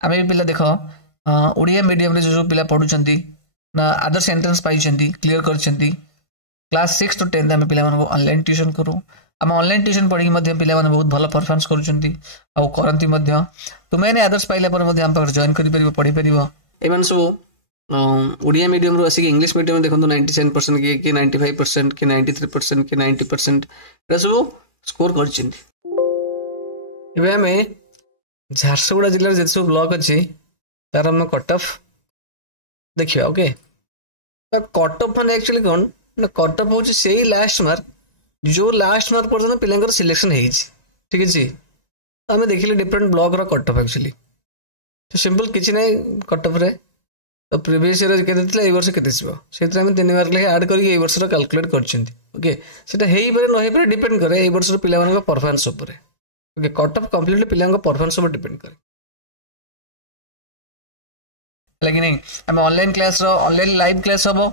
आम भी पिला देख ओडिया मीडियम रे जो पिला पढ़ुचंती ना आदर्श एंट्रेंस पाइचंती क्लियर करचंती क्लास 6 to 10 आम पिला मानको ऑनलाइन ट्यूशन करू आम ऑनलाइन ट्यूशन पढ़ी मध्य पिला माने बहुत भल परफॉर्मेंस करूचंती आ करंती मध्य तुमे ने आदर्श पाइला पर मध्य आम पर जॉइन करि परिबो पढ़ी परिबो एमन सब ओडिया मीडियम रो आसी इंग्लिश मीडियम देखंतु 97% कि 95% कि 93% कि 90% एटा सब स्कोर करचंती एबे हमें झारसुगुड़ा जिले जो सब ब्लॉक अच्छी तार हम कट ऑफ देखिए ओके तो कट ऑफ मैंने एक्चुअली कौन ना कट ऑफ होची से लास्ट मार्क जो लास्ट मार्क पर्यंत पिलांकर सिलेक्शन है ठीक है आम देखिले डिफरेंट ब्लॉक रो कट ऑफ एक्चुअली तो सिंपल किसी ना कट ऑफ रे तो प्रीवियस ईयर केते ए वर्ष केते छिबो सेतरा हम 3 मार्क लेके ऐड करके ए वर्ष रो कैलकुलेट करछंती ओके सेटा हेई परे न हेई परे डिपेंड करे ए वर्ष रो पिला मानक परफॉर्मेंस ऊपर ओके कट ऑफ कंप्लीटली पिला परफॉर्मेंस ऊपर डिपेंड करे लगी नहीं हम ऑनलाइन क्लास रो ऑनलाइन लाइव क्लास हबो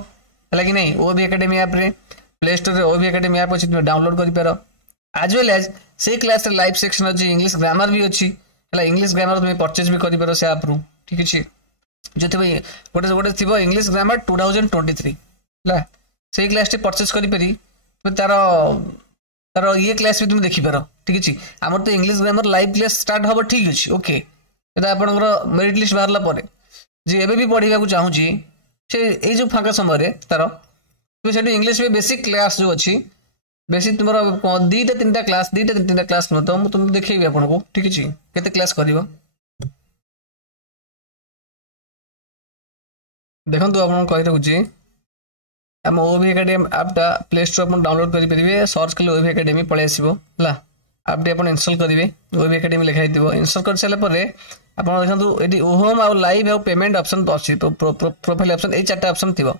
लगी नहीं ओबी एकेडमी ऐप रे प्ले स्टोर रे ओबी एकेडमी ऐप अछि डाउनलोड करि पारो आज वेल एज से क्लास रे लाइव सेक्शन अछि इंग्लिश ग्रामर भी अछि हला इंग्लिश ग्रामर तुम परचेज भी करि पारो से ऐप रु ठीक अछि जति भाई गोटे गोटे थिबो इंग्लिश ग्रामर 2023 ला से क्लास टी परचेज करि पारी तो तार ये क्लास भी तुम देखि पारो ठीक अछि हमर तो English grammar live class start हबो ठीक अछि ओके एटा आपनकर मेरिट लिस्ट बाहरला परे जे एबे भी पढ़िबा को चाहू छी से ए जो फाका समय रे तार तो सेठी इंग्लिश में बेसिक क्लास जो अछि बेसिक तुमरा दीटा तीनटा क्लास न तो तुम देखैबे आपन को ठीक अछि केते क्लास करिवो देखो तो आपन कहि रहू छी हम ओबी एकेडमी ऐपटा प्ले स्टोर अपन डाउनलोड करि परिबे सर्च कले ओबी एकेडमी पळे आसीबो हला ऐप अपन इंस्टॉल करिवे ओबी एकेडमी लिखाइ दिबो इंस्टॉल कर साले परे अपन देखंतु एडी होम आ लाइव आ पेमेंट ऑप्शन अछि तो प्रोफाइल ऑप्शन ए चारटा ऑप्शन थिबो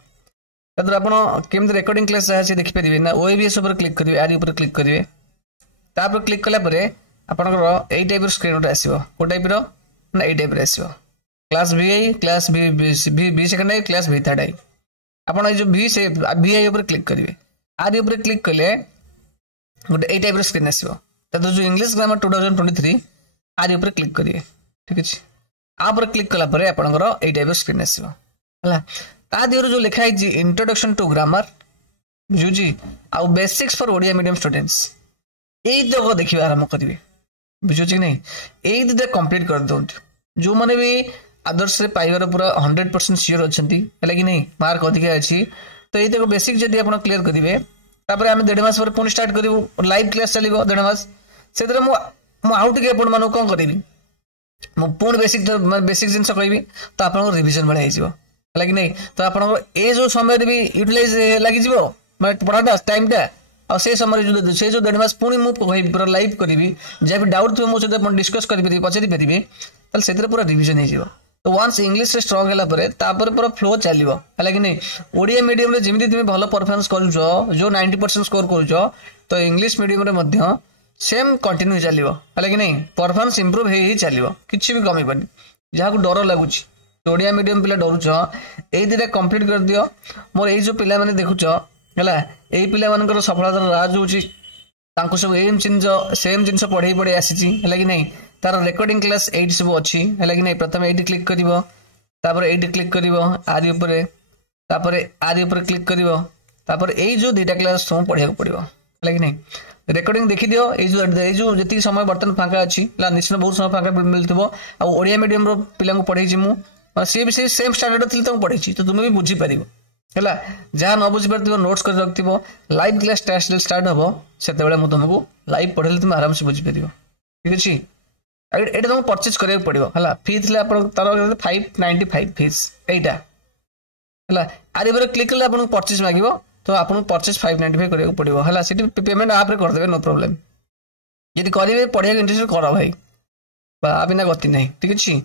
तदर अपन केम रिकॉर्डिंग क्लास से देखि परिबे ना ओएबीएस ऊपर क्लिक करिवे आर ऊपर क्लिक करिवे तापर क्लिक कला परे आपनकर ए टाइप स्क्रीन उठा आसीबो को टाइप रो ना ए टाइप रे आसीबो class VI class B second आई क्लास बी थर्ड आई अपन जो बी से वीआई ऊपर क्लिक करिवे आर ऊपर क्लिक कले गोटे ए टाइप स्क्रीन आसीबो तदर जो इंग्लिश ग्रामर 2023 आर ऊपर क्लिक करिवे ठीक अछि आ ऊपर क्लिक कला परे आपनकर ए टाइप स्क्रीन आसीबो हला ता दियर जो लिखा है इंट्रोडक्शन टू ग्रामर बुझुजी आ basics for Odia medium students ए जगह देखिबा आरंभ करिवे बुझुजी नहीं ए दिदा कंप्लीट कर दोंत जो माने भी आदर्श रे पाइबार पूरा 100% श्योर अछंती हला कि नहीं मार्क अधिक अछि तो ए देखो बेसिक जदी आपण क्लियर करिवे तापर हम 1.5 मास पर पुनी स्टार्ट करिवो लाइव क्लास चलिवो 1.5 मास सेतरे मु आउट के आपण मानो कोन करिवि मु पुनी बेसिक जिंस कहबी तो आपण रिवीजन बढाई जिवो हला कि नहीं तो आपण ए जो समय भी यूटिलाइज लागि जिवो माने पढाटा टाइम टा आ से समय जो से जो 1.5 मास पुनी मु कहबी पूरा लाइव करिवि जे भी डाउट थो मो से अपन डिस्कस करि परिबि पछरी परिबि तल सेतरे पूरा रिवीजन हे जिवो तो वंस इंग्लिश से स्ट्रांग हैला परे तापर पूरा फ्लो चलिवो हला कि नहीं ओडिया मीडियम रे जेमिति तुम भलो परफॉर्मेंस करूजो जो 90% स्कोर करूजो तो इंग्लिश मीडियम रे मध्य सेम कंटिन्यू चलिवो हला कि नहीं परफॉर्मेंस इंप्रूव हे ही चलिवो किछि भी कमी बनी जहा को डर लागुछि तो ओडिया मीडियम पिला डरुछ एई दिरा कंप्लीट कर दियो मोर एई जो पिला माने देखुछ हला एई पिला मानकर सफलता राज होछि तांको सब एम जिंस सेम जिंस पढै पढै आसीछि हला कि नहीं तार रिकॉर्डिंग क्लास 8 सब अछि हला कि नहीं प्रथम 8 क्लिक करिवो तापर 8 क्लिक करिवो आदि ऊपर तापर आदि ऊपर क्लिक करिवो तापर एई जो दुटा क्लास सब पढिया पड़िवो हला कि नहीं रिकॉर्डिंग देखि दियो एई जो जति समय बर्तन फांका अछि ला निश्चय बहुत समय फांका मिलथिबो आ ओडिया मीडियम रो पिला को पढै छि मु से भी सेम स्टैंडर्ड थिल तुम पढै छि तो तुम भी बुझी परिबो हला जहां न बुझी परथिबो नोट्स कर रखथिबो लाइव क्लास टेस्ट स्टार्ट हबो सेते बेले मु तुमको लाइव पढेले तुम आराम से बुझी परिबो ठीक अछि एटा तुम परचेज करियो पड़िबो हला फी थिले आपन तार 595 फीस एटा हला आरे पर क्लिक करले आपन परचेज मागिबो तो आपन परचेज 595 करियो पड़िबो हला सिटी पेमेंट आप रे कर देबे नो प्रॉब्लम यदि करिवे पढिया इंटरेस्ट करो भाई बा बिना गति नहीं ठीक अछि।